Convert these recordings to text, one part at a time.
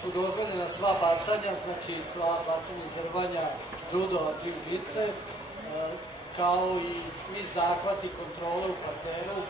Su dozvoljena sva bacanja, znači sva bacanja iz rvanja, judo, jiu-jitsu, kao i svi zahvati, kontrole u parteru,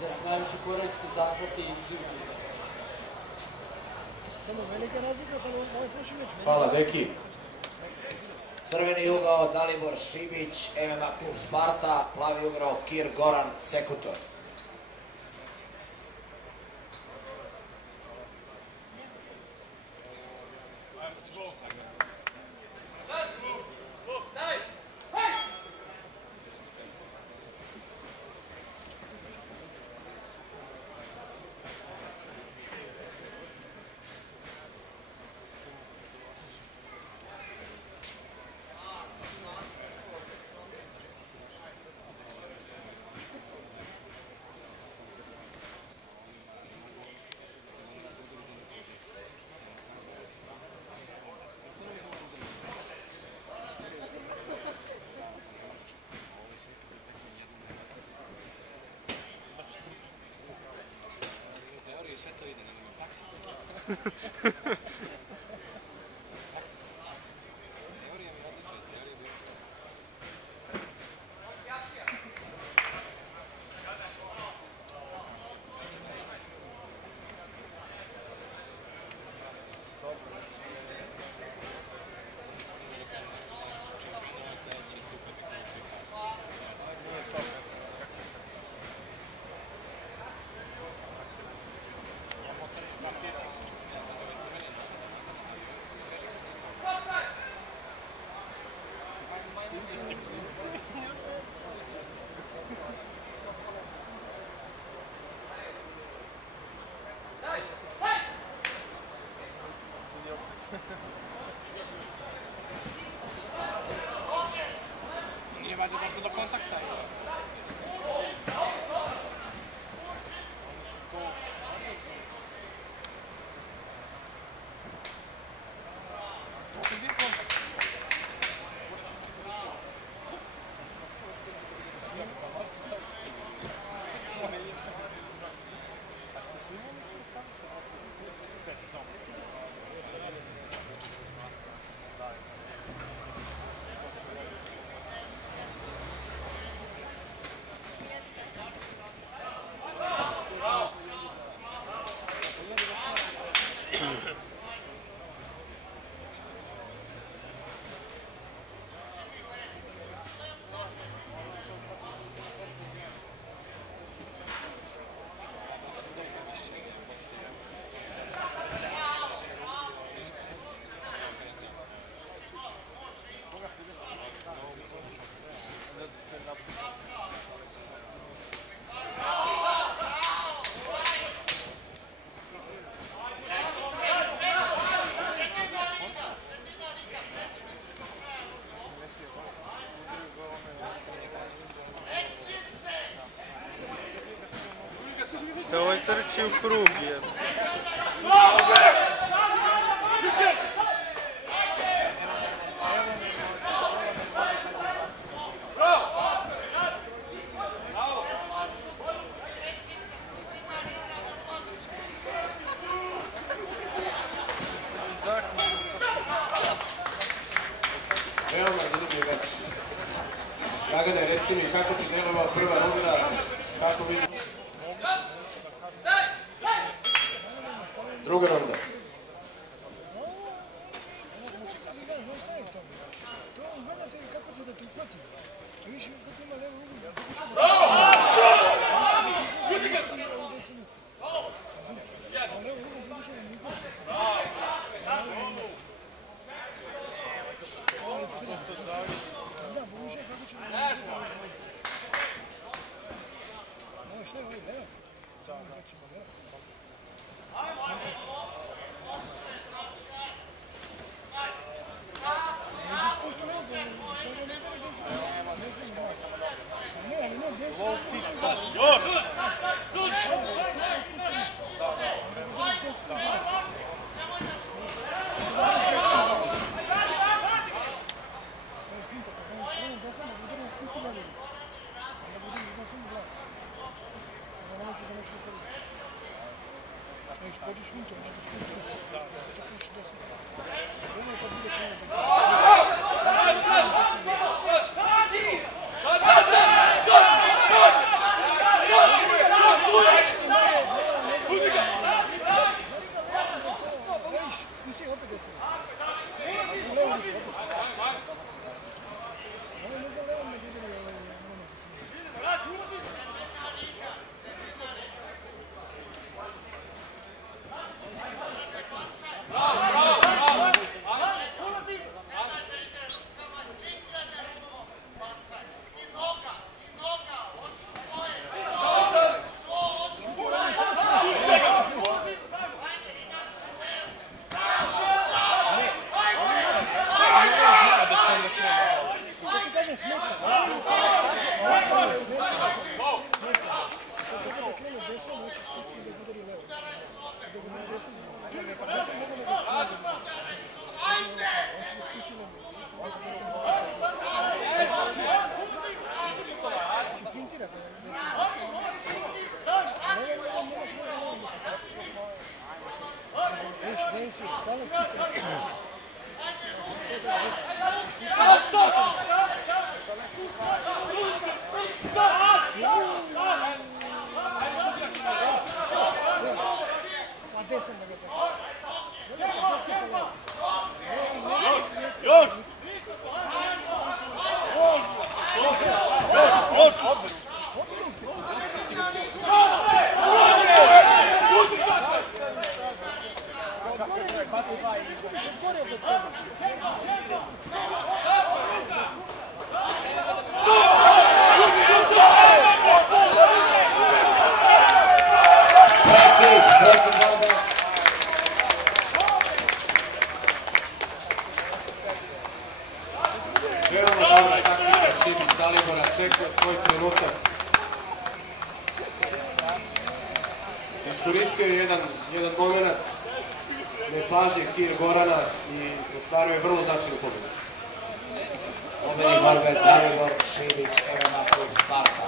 da se najviše koriste zahvati i jiu-jitsu. Hvala, deki. Crveni ugao Dalibor Šibić, MMA klub Sparta, plavi ugao Kir Goran Sekutor. Sve to ide, ne znam, praksa. Teorija mi odlična, teorija bi nije valjda došlo do kontakta. Ovaj trči u krug, jer... Veoma zanimljiv meč. Dragane, reci mi kako ti djelova prva runda, kako vidim... Druga runda. Veoma dobra taktika Šibić Dalibora, čekuje svoj trenutak. Iskoristio je jedan moment nepažnje Kir Gorana i ostvario je vrlo značajnu pobedu. Pobednik borbe Dalibor Šibić, MMA klub Sparta.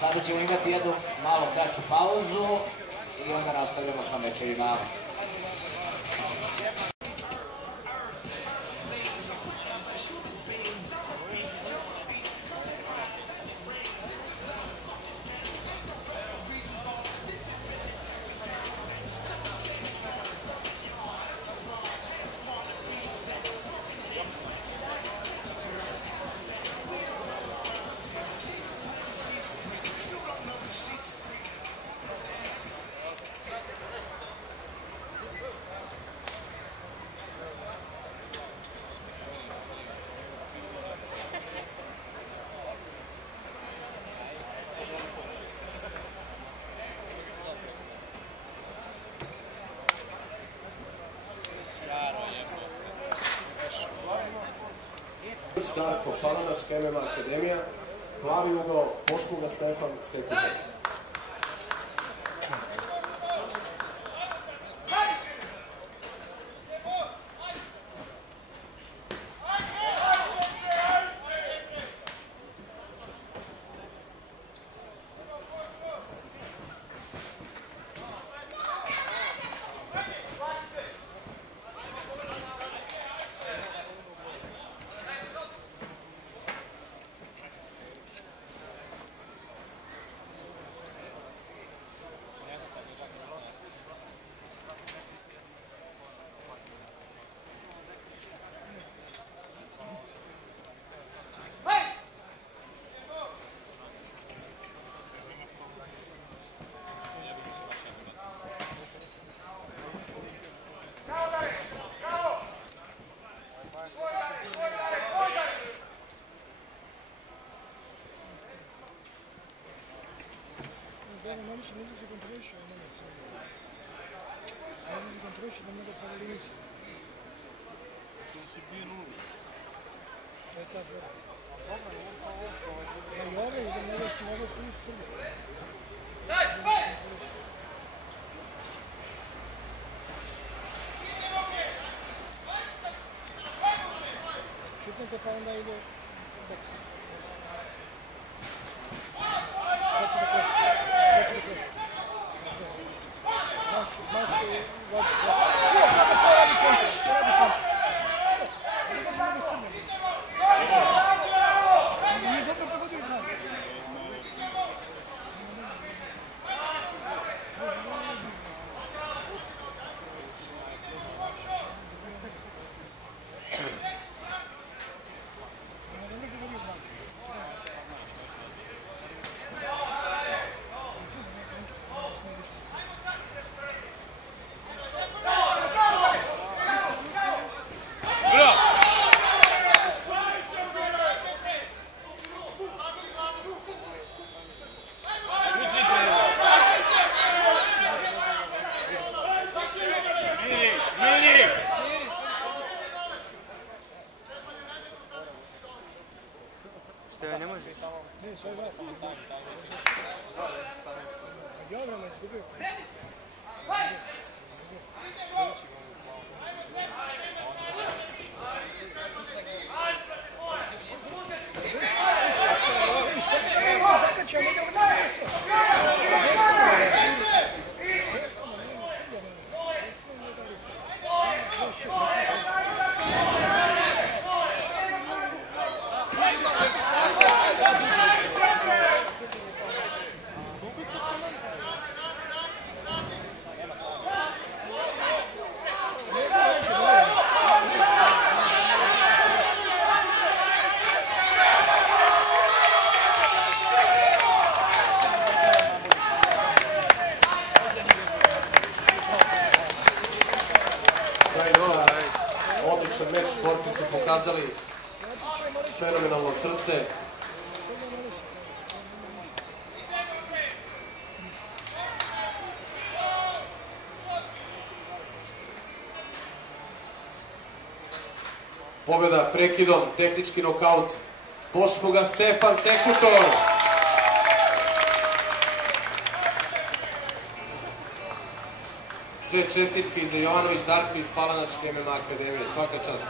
Sada ćemo imati jednu malo kraću pauzu i onda nastavljamo sa mečevima. Darko Palanačka, MMA Akademija, plavi ugao, Pošmuga Stefan, sekunda. Šutnite pa onda ide boks. pokazali fenomenalno srce. Pobjeda prekidom, tehnički nokaut. Pošpuga Stefan Sekutor. Sve čestitke i za Jovanović Darko iz Palanačke MMA akademije. Svaka čast.